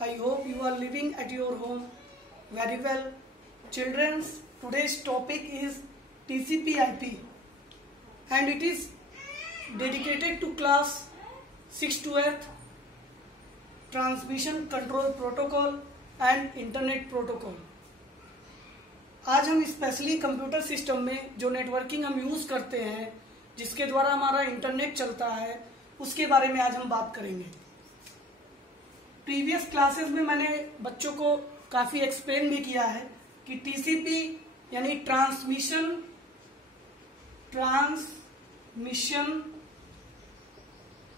I hope you are living at your home very well. Children, today's topic is TCP/IP and it is dedicated to class 6 to 8th transmission control protocol and internet protocol. आज हम specially computer system में जो networking हम use करते हैं, जिसके द्वारा हमारा इंटरनेट चलता है, उसके बारे में आज हम बात करेंगे। प्रीवियस क्लासेस में मैंने बच्चों को काफी एक्सप्लेन भी किया है कि टीसीपी यानी ट्रांसमिशन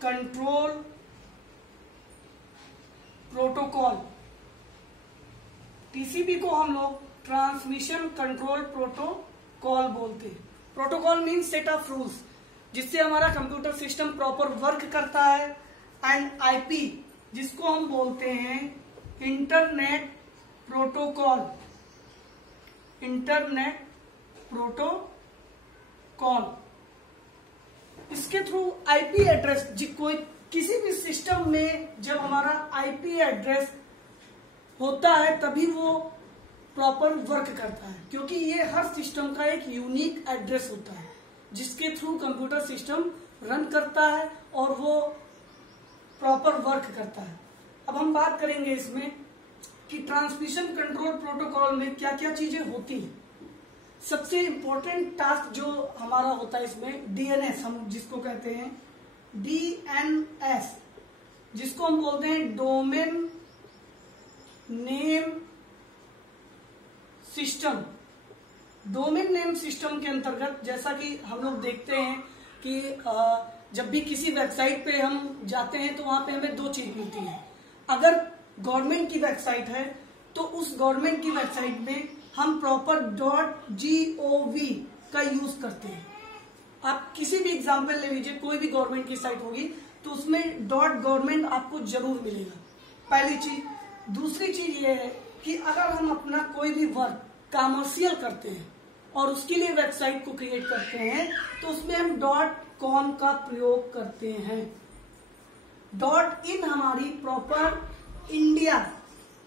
कंट्रोल प्रोटोकॉल। टीसीपी को हम लोग ट्रांसमिशन कंट्रोल प्रोटोकॉल बोलते हैं। Protocol means set of rules जिससे हमारा कंप्यूटर सिस्टम प्रॉपर वर्क करता है। एंड आईपी जिसको हम बोलते हैं इंटरनेट प्रोटोकॉल। इसके थ्रू आईपी एड्रेस कोई किसी भी सिस्टम में जब हमारा आईपी एड्रेस होता है तभी वो प्रॉपर वर्क करता है, क्योंकि ये हर सिस्टम का एक यूनिक एड्रेस होता है जिसके थ्रू कंप्यूटर सिस्टम रन करता है और वो प्रॉपर वर्क करता है। अब हम बात करेंगे इसमें कि ट्रांसमिशन कंट्रोल प्रोटोकॉल में क्या क्या चीजें होती हैं। सबसे इंपॉर्टेंट टास्क जो हमारा होता है इसमें डीएनएस, हम जिसको कहते हैं डीएनएस, जिसको हम बोलते हैं domain name system. Domain name system के अंतर्गत जैसा कि हम लोग देखते हैं कि जब भी किसी वेबसाइट पे हम जाते हैं तो वहां पे हमें दो चीज मिलती है। अगर गवर्नमेंट की वेबसाइट है तो उस गवर्नमेंट की वेबसाइट में हम प्रॉपर .gov का यूज करते हैं। आप किसी भी एग्जाम्पल ले लीजिए, कोई भी गवर्नमेंट की साइट होगी तो उसमें .government आपको जरूर मिलेगा, पहली चीज। दूसरी चीज ये है कि अगर हम अपना कोई भी वर्क कमर्शियल करते हैं और उसके लिए वेबसाइट को क्रिएट करते हैं तो उसमें हम .com का प्रयोग करते हैं। .in हमारी प्रॉपर इंडिया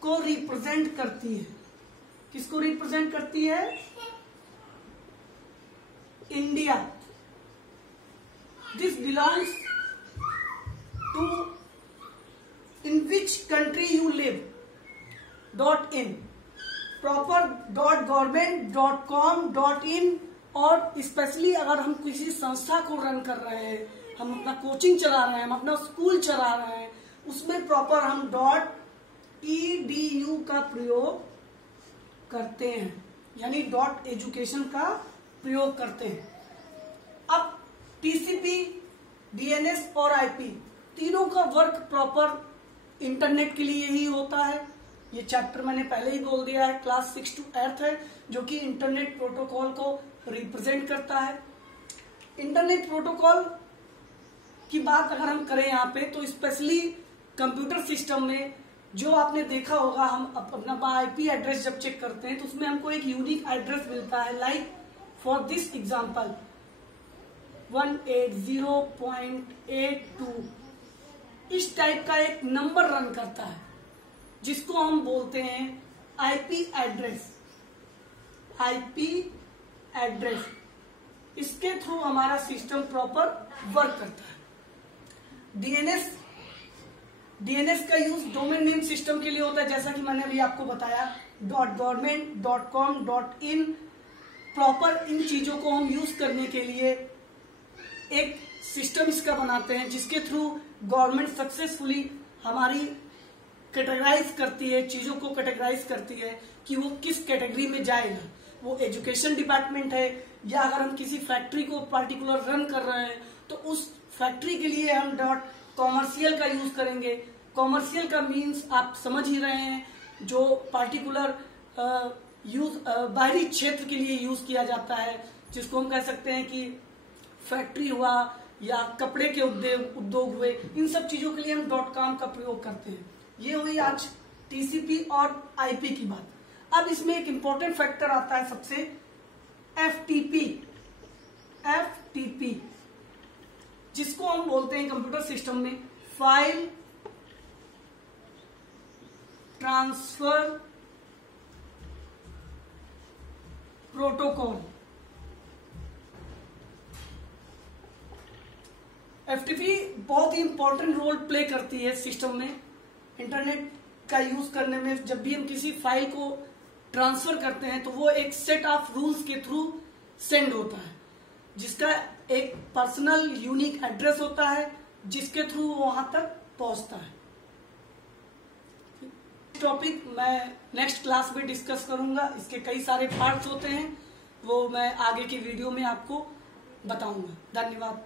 को रिप्रेजेंट करती है। किसको रिप्रेजेंट करती है? India. This belongs to in which country you live. .in proper .government .com .in। और स्पेशली अगर हम किसी संस्था को रन कर रहे हैं, हम अपना कोचिंग चला रहे हैं, हम अपना स्कूल चला रहे हैं, उसमें प्रॉपर हम .edu का प्रयोग करते हैं, यानी .education का प्रयोग करते हैं। अब टीसीपी, डीएनएस और आईपी तीनों का वर्क प्रॉपर इंटरनेट के लिए ही होता है। ये चैप्टर मैंने पहले ही बोल दिया है, क्लास 6 to 8 है, जो कि इंटरनेट प्रोटोकॉल को रिप्रेजेंट करता है। इंटरनेट प्रोटोकॉल की बात अगर हम करें यहाँ पे तो स्पेशली कंप्यूटर सिस्टम में जो आपने देखा होगा, हम अपना आईपी एड्रेस जब चेक करते हैं तो उसमें हमको एक यूनिक एड्रेस मिलता है। लाइक फॉर दिस एग्जांपल 180.82 इस टाइप का एक नंबर रन करता है जिसको हम बोलते हैं आईपी एड्रेस। आईपी एड्रेस, इसके थ्रू हमारा सिस्टम प्रॉपर वर्क करता है। डीएनएस का यूज डोमेन नेम सिस्टम के लिए होता है, जैसा कि मैंने अभी आपको बताया। .government .com .in प्रॉपर इन चीजों को हम यूज करने के लिए एक सिस्टम इसका बनाते हैं जिसके थ्रू गवर्नमेंट सक्सेसफुली हमारी कैटेगराइज करती है, चीजों को कैटेगराइज करती है कि वो किस कैटेगरी में जाएगा। वो एजुकेशन डिपार्टमेंट है या अगर हम किसी फैक्ट्री को पार्टिकुलर रन कर रहे हैं तो उस फैक्ट्री के लिए हम .commercial का यूज करेंगे। कॉमर्शियल का मीन्स आप समझ ही रहे हैं, जो पार्टिकुलर बाहरी क्षेत्र के लिए यूज किया जाता है, जिसको हम कह सकते हैं कि फैक्ट्री हुआ या कपड़े के उद्योग हुए, इन सब चीजों के लिए हम .com का प्रयोग करते हैं। ये हुई आज टीसीपी और आईपी की बात। अब इसमें एक इंपॉर्टेंट फैक्टर आता है सबसे, एफटीपी, जिसको हम बोलते हैं कंप्यूटर सिस्टम में फाइल ट्रांसफर प्रोटोकॉल। एफटीपी बहुत ही इंपॉर्टेंट रोल प्ले करती है सिस्टम में, इंटरनेट का यूज करने में। जब भी हम किसी फाइल को ट्रांसफर करते हैं तो वो एक सेट ऑफ रूल्स के थ्रू सेंड होता है, जिसका एक पर्सनल यूनिक एड्रेस होता है जिसके थ्रू वो वहां तक पहुंचता है। टॉपिक मैं नेक्स्ट क्लास में डिस्कस करूंगा, इसके कई सारे पार्ट्स होते हैं, वो मैं आगे की वीडियो में आपको बताऊंगा। धन्यवाद।